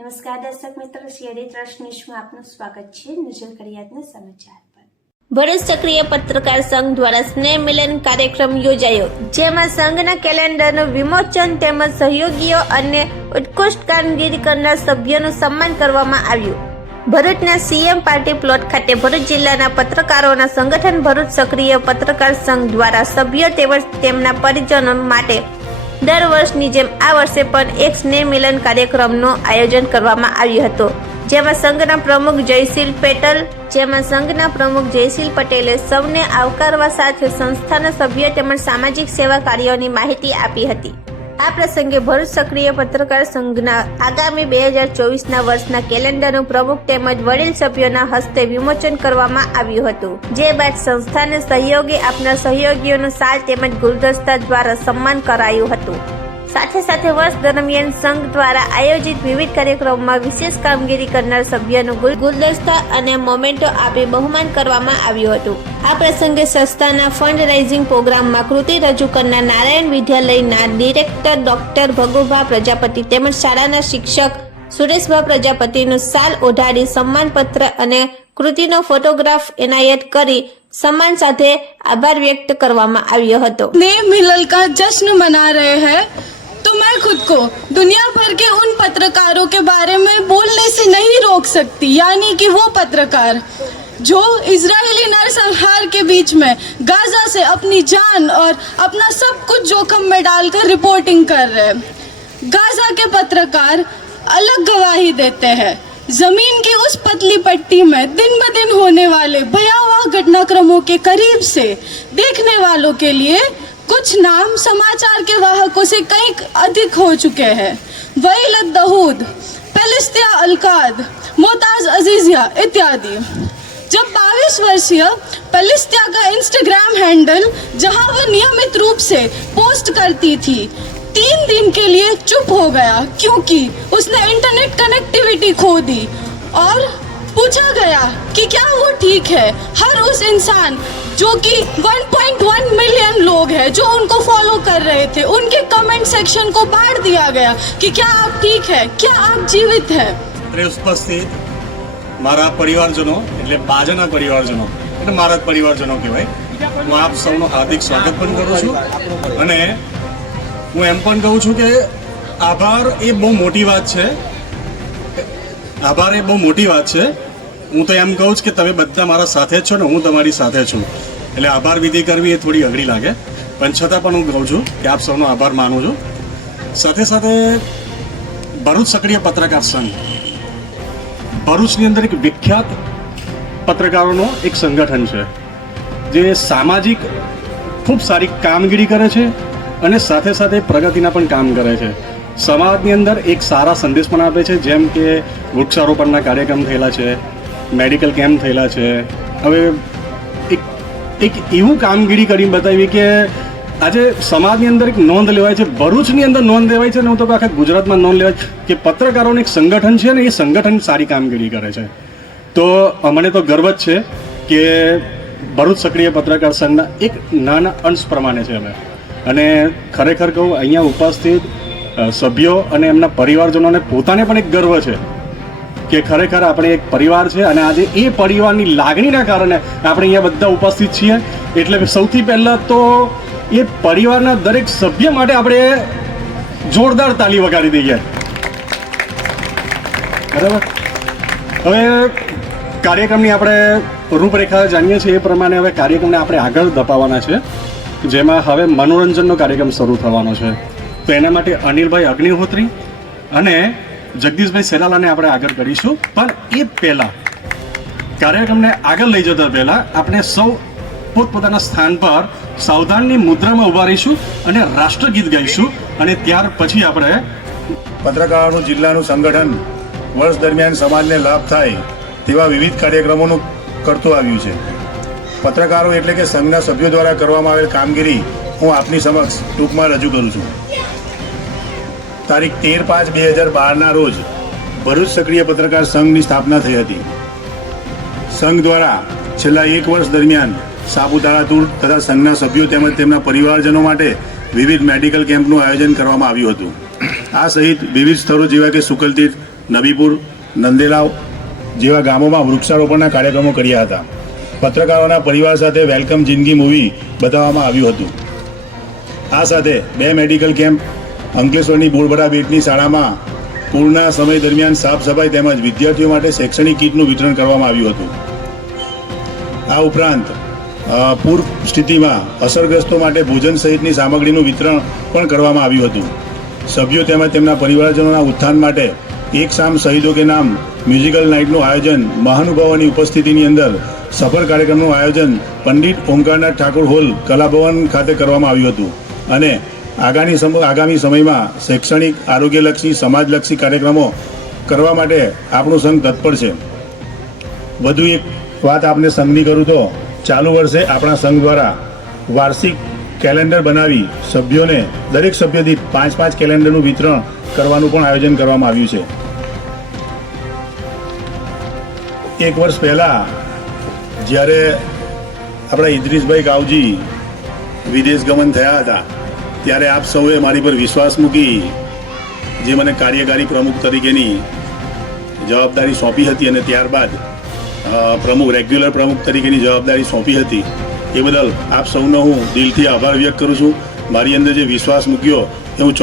નમસ્કાર દર્શક મિત્રો શિયાળી ટ્રસ્ટ આપનું સ્વાગત છે. નજર કરીએ સમાચાર ભરૂચ સક્રિય પત્રકાર સંઘ દ્વારા સ્નેહ મિલન કાર્યક્રમ યોજાયો, જેમાં સંઘના કેલેન્ડરનું વિમોચન તેમજ સહયોગીઓ અને ઉત્કૃષ્ટ કામગીરી કરનાર સભ્યોનું સન્માન કરવામાં આવ્યું. ભરૂચના સીએમ પાર્ટી પ્લોટ ખાતે ભરૂચ જિલ્લાના પત્રકારોના સંગઠન ભરૂચ સક્રિય પત્રકાર સંઘ દ્વારા સભ્યો તેમજ તેમના પરિજનો માટે દર વર્ષની જેમ આ વર્ષે પણ એક સ્નેહ મિલન કાર્યક્રમનું આયોજન કરવામાં આવ્યું હતું, જેમાં સંઘના પ્રમુખ જયશીલ પેટલ, જેમાં સંઘના પ્રમુખ જયશીલ પટેલે સૌને આવકારવા સાથે સંસ્થાના સભ્યો તેમજ સામાજિક સેવા કાર્યોની માહિતી આપી હતી. આ પ્રસંગે ભરૂચ સક્રિય પત્રકાર સંઘના આગામી બે હજાર ચોવીસના વર્ષના કેલેન્ડરનું પ્રમુખ તેમજ વડીલ સભ્યોના હસ્તે વિમોચન કરવામાં આવ્યું હતું. જે બાદ સંસ્થાને સહયોગી આપનાર સહયોગીઓનું સાલ તેમજ ગુલદસ્તા દ્વારા સન્માન કરાયું હતું. સાથે સાથે વર્ષ દરમિયાન સંઘ દ્વારા આયોજિત વિવિધ કાર્યક્રમોમાં વિશેષ કામગીરી કરનાર સભ્યોનું ગુલ- ગુલદસ્તા અને મોમેન્ટો આપી બહુમાન કરવામાં આવ્યું હતું આ પ્રસંગે સંસ્થાના ફંડ રાઇઝિંગ પ્રોગ્રામમાં કૃતિ રજૂ કરનાર નારાયણ વિદ્યાલયના ડિરેક્ટર ડોક્ટર ભગુભા પ્રજાપતિ તેમજ શાળાના શિક્ષક સુરેશભા પ્રજાપતિનું સાલ ઓઢાડી સન્માનપત્ર અને કૃતિનો ફોટોગ્રાફ એનાયત કરી સન્માન સાથે આભાર વ્યક્ત કરવામાં આવ્યો હતો स्नेह मिलल का जश्न मना रहे हैं तो मैं खुद को दुनिया भर के उन पत्रकारों के बारे में बोलने से नहीं रोक सकती, यानी कि वो पत्रकार जो इजरायली नरसंहार के बीच में गाजा से अपनी जान और अपना सब कुछ जोखिम में डालकर रिपोर्टिंग कर रहे हैं। गाजा के पत्रकार अलग गवाही देते हैं। ज़मीन की उस पतली पट्टी में दिन ब दिन होने वाले भयावह घटनाक्रमों के करीब से देखने वालों के लिए कुछ नाम समाचार के वाहकों से कई अधिक हो चुके हैं। वही दहूद, पेलिस्तिया अलकाद मोताज अजीजिया इत्यादि। जब 22 वर्षीय पेलिस्तिया का इंस्टाग्राम हैंडल जहाँ वह नियमित रूप से पोस्ट करती थी, तीन दिन के लिए चुप हो गया क्योंकि उसने इंटरनेट कनेक्टिविटी खो दी और पूछा गया कि क्या वो ठीक है हर उस इंसान जो कि 1.1 मिलियन लोग हैं जो उनको फॉलो कर रहे थे उनके कमेंट सेक्शन को बांट दिया गया कि क्या आप ठीक है क्या आप जीवित हैं અત્રે ઉપસ્થિત મારા પરિવારજનો એટલે બાજના પરિવારજનો એટલે મારા જ પરિવારજનો કહેવાય હું આપ સૌનું હાર્દિક સ્વાગત પણ કરું છું અને હું એમ પણ કહું છું કે આભાર એ બહુ મોટી વાત છે આભાર, એ બહુ મોટી વાત છે. હું તો એમ કહું છું કે તમે બધા મારા સાથે જ છો ને હું તમારી સાથે છું. એટલે આભાર વિધિ કરવી એ થોડી અઘરી લાગે. પણ છતાં પણ હું કહું છું કે આપ સૌનો આભાર માનું છું. સાથે સાથે ભરૂચ સક્રિય પત્રકાર સંઘ. ભરૂચની અંદર એક વિખ્યાત પત્રકારોનો એક સંગઠન છે, જે સામાજિક ખૂબ સારી કામગીરી કરે છે અને સાથે સાથે પ્રગતિના પણ કામ કરે છે. સમાજની અંદર એક સારા સંદેશ પણ આપે છે, જેમ કે વૃક્ષારોપણના કાર્યક્રમ થયેલા છે, મેડિકલ કેમ્પ થયેલા છે. હવે એક એક એવું કામગીરી કરીને બતાવી કે આજે સમાજની અંદર એક નોંધ લેવાય છે, ભરૂચની અંદર નોંધ લેવાય છે ને હું તો આખા ગુજરાતમાં નોંધ લેવાય કે પત્રકારોનું એક સંગઠન છે ને એ સંગઠન સારી કામગીરી કરે છે. તો અમને તો ગર્વ જ છે કે ભરૂચ સક્રિય પત્રકાર સંઘના એક નાના અંશ પ્રમાણે છે અમે. અને ખરેખર કહું, અહીંયા ઉપસ્થિત સભ્યો અને એમના પરિવારજનોને પોતાને પણ એક ગર્વ છે કે ખરેખર આપણે એક પરિવાર છે અને આજે એ પરિવારની લાગણીના કારણે આપણે અહીંયા બધા ઉપસ્થિત છીએ. એટલે સૌથી પહેલાં તો એ પરિવારના દરેક સભ્ય માટે આપણે જોરદાર તાલી વગાડી દઈએ. બરાબર? હવે કાર્યક્રમની આપણે રૂપરેખા જાણીએ છીએ એ પ્રમાણે હવે કાર્યક્રમને આપણે આગળ ધપાવવાના છે, જેમાં હવે મનોરંજનનો કાર્યક્રમ શરૂ થવાનો છે. તો એના માટે અનિલભાઈ અગ્નિહોત્રી અને જગદીશભાઈ સેલાલાને આપણે આગળ કરીશું. પણ એ પહેલાં કાર્યક્રમને આગળ લઈ જતા પહેલાં, આપણે સૌ પોતપોતાના સ્થાન પર સાવધાનની મુદ્રામાં ઊભા રહીશું અને રાષ્ટ્રગીત ગાઈશું અને ત્યાર પછી આપણે પત્રકારોનું, જિલ્લાનું સંગઠન વર્ષ દરમિયાન સમાજને લાભ થાય તેવા વિવિધ કાર્યક્રમોનું કરતું આવ્યું છે. પત્રકારો એટલે કે સંઘના સભ્યો દ્વારા કરવામાં આવેલ કામગીરી હું આપની સમક્ષ ટૂંકમાં રજૂ કરું છું. તારીખ તેર પાંચ બે હજાર બારના રોજ ભરૂચ સક્રિય પત્રકાર સંઘની સ્થાપના થઈ હતી. સંઘ દ્વારા છેલ્લા એક વર્ષ દરમિયાન સાપુતારા ટૂર તથા સંઘના સભ્યો તેમજ તેમના પરિવારજનો માટે વિવિધ મેડિકલ કેમ્પનું આયોજન કરવામાં આવ્યું હતું. આ સહિત વિવિધ સ્થળો જેવા કે સુકલતીર્થ, નબીપુર, નંદેલાવ જેવા ગામોમાં વૃક્ષારોપણના કાર્યક્રમો કર્યા હતા. પત્રકારોના પરિવાર સાથે વેલકમ જિંદગી મૂવી બતાવવામાં આવ્યું હતું. આ સાથે બે મેડિકલ કેમ્પ અંકલેશ્વરની બોરબડા બેટની શાળામાં પૂરના સમય દરમિયાન સાફ સફાઈ તેમજ વિદ્યાર્થીઓ માટે શૈક્ષણિક કીટનું વિતરણ કરવામાં આવ્યું હતું. આ ઉપરાંત પૂર સ્થિતિમાં અસરગ્રસ્તો માટે ભોજન સહિતની સામગ્રીનું વિતરણ પણ કરવામાં આવ્યું હતું. સભ્યો તેમજ તેમના પરિવારજનોના ઉત્થાન માટે એક સામ શહીદો કે નામ મ્યુઝિકલ નાઇટનું આયોજન, મહાનુભાવોની ઉપસ્થિતિની અંદર સફળ કાર્યક્રમનું આયોજન પંડિત ઓમકારનાથ ઠાકોર હોલ કલાભવન ખાતે કરવામાં આવ્યું હતું. અને આગામી સમ, આગામી સમયમાં શૈક્ષણિક આરોગ્યલક્ષી, સમાજલક્ષી કાર્યક્રમો કરવા માટે આપણું સંઘ તત્પર છે. વધુ એક વાત આપને સંઘની કરું તો, ચાલુ વર્ષે આપણા સંઘ દ્વારા વાર્ષિક કેલેન્ડર બનાવી સભ્યોને, દરેક સભ્ય પાંચ પાંચ કેલેન્ડરનું વિતરણ કરવાનું પણ આયોજન કરવામાં આવ્યું છે. એક વર્ષ પહેલાં જ્યારે આપણા ઇદ્રીસભાઈ ગાવજી વિદેશ ગમન થયા હતા ત્યારે આપ સૌએ મારી પર વિશ્વાસ મૂકી જે મને કાર્યકારી પ્રમુખ તરીકેની જવાબદારી સોંપી હતી અને ત્યારબાદ પ્રમુખ, રેગ્યુલર પ્રમુખ તરીકેની જવાબદારી સોંપી હતી. એ બદલ આપ સૌનો હું દિલથી આભાર વ્યક્ત કરું છું. મારી અંદર જે વિશ્વાસ મૂક્યો, એ હું